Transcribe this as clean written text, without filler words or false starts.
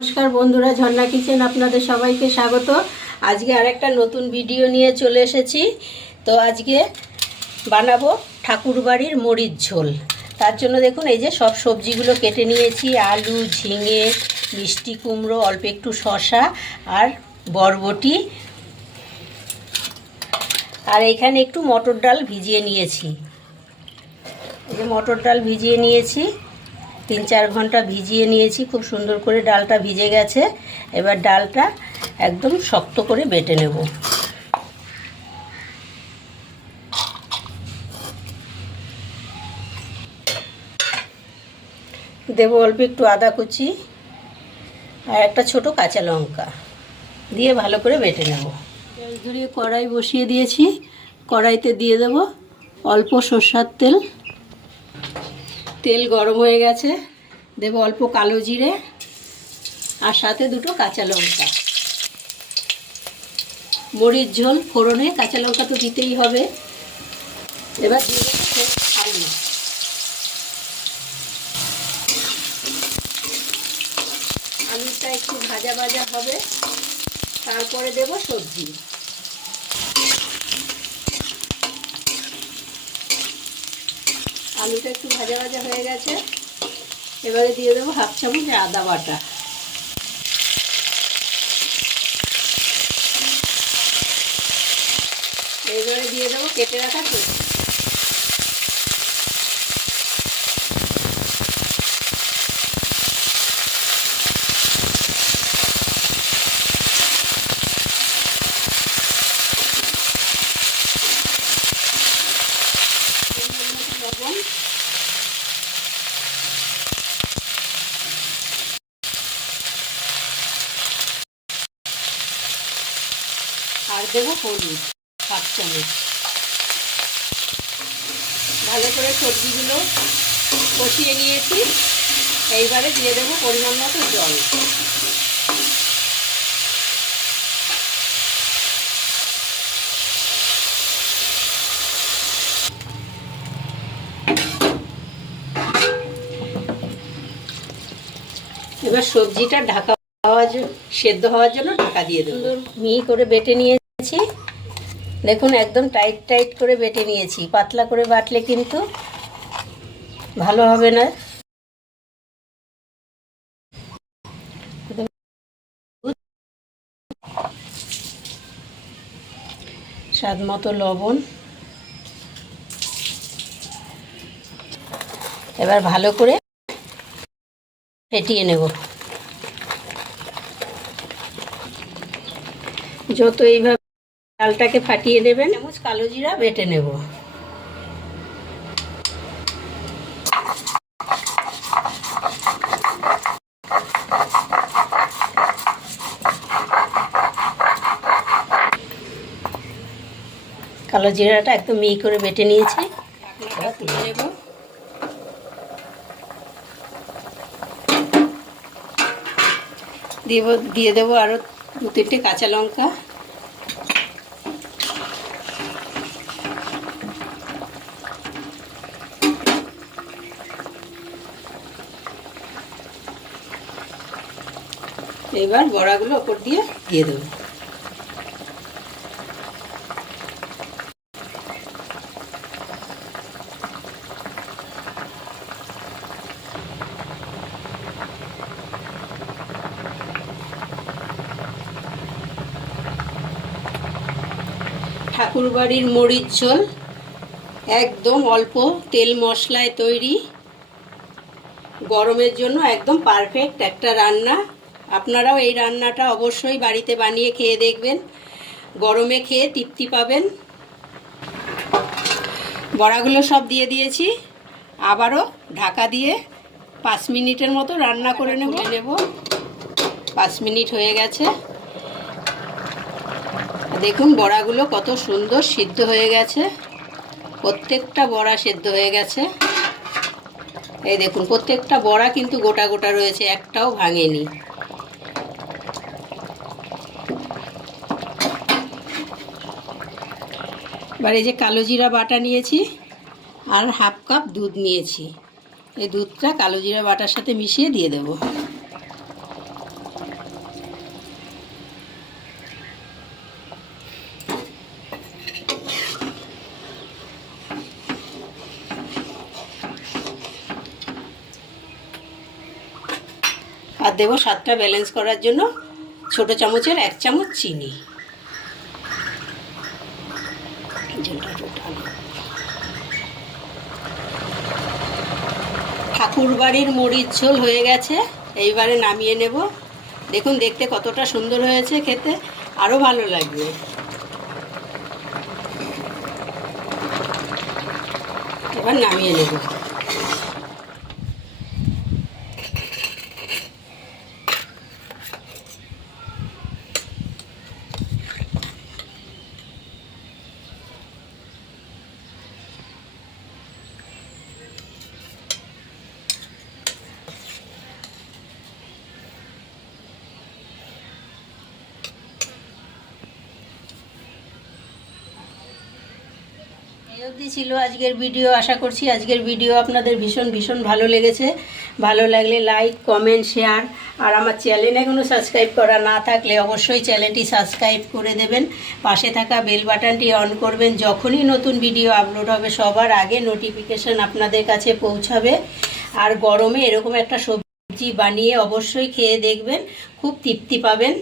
নমস্কার বন্ধুরা, ঝর্ণা কিচেন আপনাদের সবাইকে স্বাগত। আজকে আরেকটা নতুন ভিডিও নিয়ে চলে এসেছি। তো আজকে বানাবো ঠাকুরবাড়ির মরিচ ঝোল। তার জন্য দেখুন এই যে সব সবজিগুলো কেটে নিয়েছি। আলু, ঝিঙে, মিষ্টি কুমড়ো, অল্প একটু শসা আর বরবটি, আর এখানে একটু মটর ডাল ভিজিয়ে নিয়েছি। এই যে মটর ডাল ভিজিয়ে নিয়েছি, 3-4 ঘন্টা ভিজিয়ে নিয়েছি। খুব সুন্দর করে ডালটা ভিজে গেছে। এবার ডালটা একদম শক্ত করে বেটে নেব। দেব অল্প একটু আদা কুচি আর একটা ছোট কাঁচা লঙ্কা দিয়ে ভালো করে বেটে নেব। গ্যাস ধরিয়ে কড়াই বসিয়ে দিয়েছি। কড়াইতে দিয়ে দেব অল্প সরষের তেল। তেল গরম হয়ে গেছে। দেব অল্প কালো জিরে আর সাথে দুটো কাঁচা লঙ্কা। মরিচ ঝোল ফোড়নে কাঁচা লঙ্কা তো দিতেই হবে। এবার দিয়ে দেবো আলু। আলুটা একটু ভাজা ভাজা হবে, তারপরে দেব সবজি। আলুটা একটু ভাজা ভাজা হয়ে গেছে। এবারে দিয়ে দেবো 1/2 চামচ আদা বাটা। এবারে দিয়ে দেবো কেটে রাখা সবজি। লবণ আর দেবো হলুদ 1/2 চামচ। ভালো করে সবজিগুলো কষিয়ে নিয়েছি। এইবারে দিয়ে দেবো পরিমাণ মতো জল। এবার সবজিটা ঢাকা সেদ্ধ হওয়ার জন্য ঢাকা দিয়ে দেবো। মিহি করে বেটে নিয়েছি। দেখুন একদম টাইট টাইট করে বেটে নিয়েছি। পাতলা করে বাটলে কিন্তু ভালো হবে না। স্বাদ মতো লবণ। এবার ভালো করে ফেটিয়ে নেব। যত এইভাবে ডালটাকে ফাটিয়ে নেবেন, চামচ কালো জিরা বেটে নেব। কালো জিরাটা একদম মিহি করে বেটে নিয়েছি। ঢাকনাটা তুলে নেব। দিয়ে দেবো আরও 2-3টে কাঁচা লঙ্কা। এবার বড়াগুলো ওপর দিয়ে দেবো। ঠাকুরবাড়ির মরিচ ঝোল একদম অল্প তেল মশলায় তৈরি, গরমের জন্য একদম পারফেক্ট একটা রান্না। আপনারাও এই রান্নাটা অবশ্যই বাড়িতে বানিয়ে খেয়ে দেখবেন। গরমে খেয়ে তৃপ্তি পাবেন। বড়াগুলো সব দিয়ে দিয়েছি। আবারও ঢাকা দিয়ে 5 মিনিটের মতো রান্না করে নেব। 5 মিনিট হয়ে গেছে। দেখুন বড়াগুলো কত সুন্দর সিদ্ধ হয়ে গেছে। প্রত্যেকটা বড়া সিদ্ধ হয়ে গেছে। এই দেখুন প্রত্যেকটা বড়া কিন্তু গোটা গোটা রয়েছে, একটাও ভাঙেনি। এবার এই যে কালো জিরা বাটা নিয়েছি আর 1/2 কাপ দুধ নিয়েছি। এই দুধটা কালো জিরা বাটার সাথে মিশিয়ে দিয়ে দেব। দেবো স্বাদটা ব্যালেন্স করার জন্য ছোটো চামচের 1 চামচ চিনি। ঠাকুরবাড়ির মরিচ ঝোল হয়ে গেছে, এইবারে নামিয়ে নেব। দেখুন দেখতে কতটা সুন্দর হয়েছে, খেতে আরও ভালো লাগবে। এবার নামিয়ে নেব। এই অবধি ছিল আজকের ভিডিও। আশা করছি আজকের ভিডিও আপনাদের ভীষণ ভালো লেগেছে। ভালো লাগলে লাইক, কমেন্ট, শেয়ার, আর আমার চ্যানেল এখনও সাবস্ক্রাইব করা না থাকলে অবশ্যই চ্যানেলটি সাবস্ক্রাইব করে দেবেন। পাশে থাকা বেল বাটনটি অন করবেন, যখনই নতুন ভিডিও আপলোড হবে সবার আগে নোটিফিকেশান আপনাদের কাছে পৌঁছাবে। আর গরমে এরকম একটা সবজি বানিয়ে অবশ্যই খেয়ে দেখবেন, খুব তৃপ্তি পাবেন।